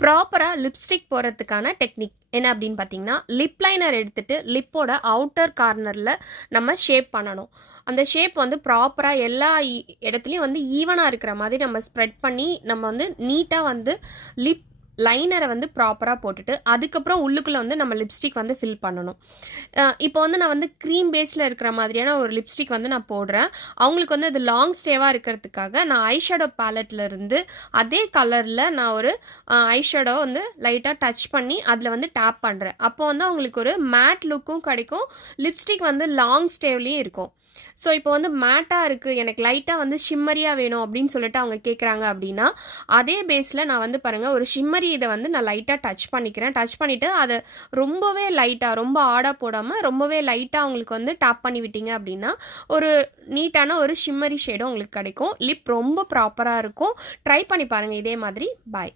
ப்ராப்பரா லிப்ஸ்டிக் போடுறதுக்கான டெக்னிக் என்ன அப்படின்னு பார்த்தீங்கன்னா, லிப் லைனர் எடுத்துட்டு லிப்போட அவுட்டர் கார்னரில் நம்ம ஷேப் பண்ணணும். அந்த ஷேப் வந்து ப்ராப்பரா எல்லா இடத்துலையும் வந்து ஈவனா இருக்கிற மாதிரி நம்ம ஸ்ப்ரெட் பண்ணி, நம்ம வந்து நீட்டா வந்து லிப் லைனரை வந்து ப்ராப்பரா போட்டுட்டு, அதுக்கப்புறம் உள்ளுக்குள்ள வந்து நம்ம லிப்ஸ்டிக் வந்து ஃபில் பண்ணணும். இப்போ வந்து நான் வந்து க்ரீம் பேஸ்ல இருக்கிற மாதிரியான ஒரு லிப்ஸ்டிக் வந்து நான் போடுறேன். அவங்களுக்கு வந்து அது லாங் ஸ்டேவா இருக்கிறதுக்காக நான் ஐ ஷேடோ பேலட்ல இருந்து அதே கலர்ல நான் ஒரு ஐ ஷேடோ வந்து லைட்டா டச் பண்ணி அதில வந்து டேப் பண்றேன். அப்போ வந்து அவங்களுக்கு ஒரு மேட் லுக்கும் கிடைக்கும். லிப்ஸ்டிக் வந்து லாங் ஸ்டேவ்லயும் இருக்கும். ஸோ இப்போ வந்து மேட்டா இருக்கு, எனக்கு லைட்டா வந்து ஷிம்மரியா வேணும் அப்படின்னு சொல்லிட்டு அவங்க கேட்குறாங்க அப்படின்னா, அதே பேஸ்ல நான் வந்து பாருங்க ஒரு ஷிம்மரி இத வந்து நான் லைட்டா டச் பண்ணிக்கிறேன். டச் பண்ணிட்டு அத ரொம்பவே லைட்டா, ரொம்ப ஆடா போடாம ரொம்பவே லைட்டா அவங்களுக்கு வந்து டேப் பண்ணி விட்டீங்க அப்படின்னா, ஒரு நீட்டான ஒரு ஷிம்மரி ஷேடும் உங்களுக்கு கிடைக்கும். லிப் ரொம்ப ப்ராப்பரா இருக்கும். ட்ரை பண்ணி பாருங்க இதே மாதிரி. பாய்.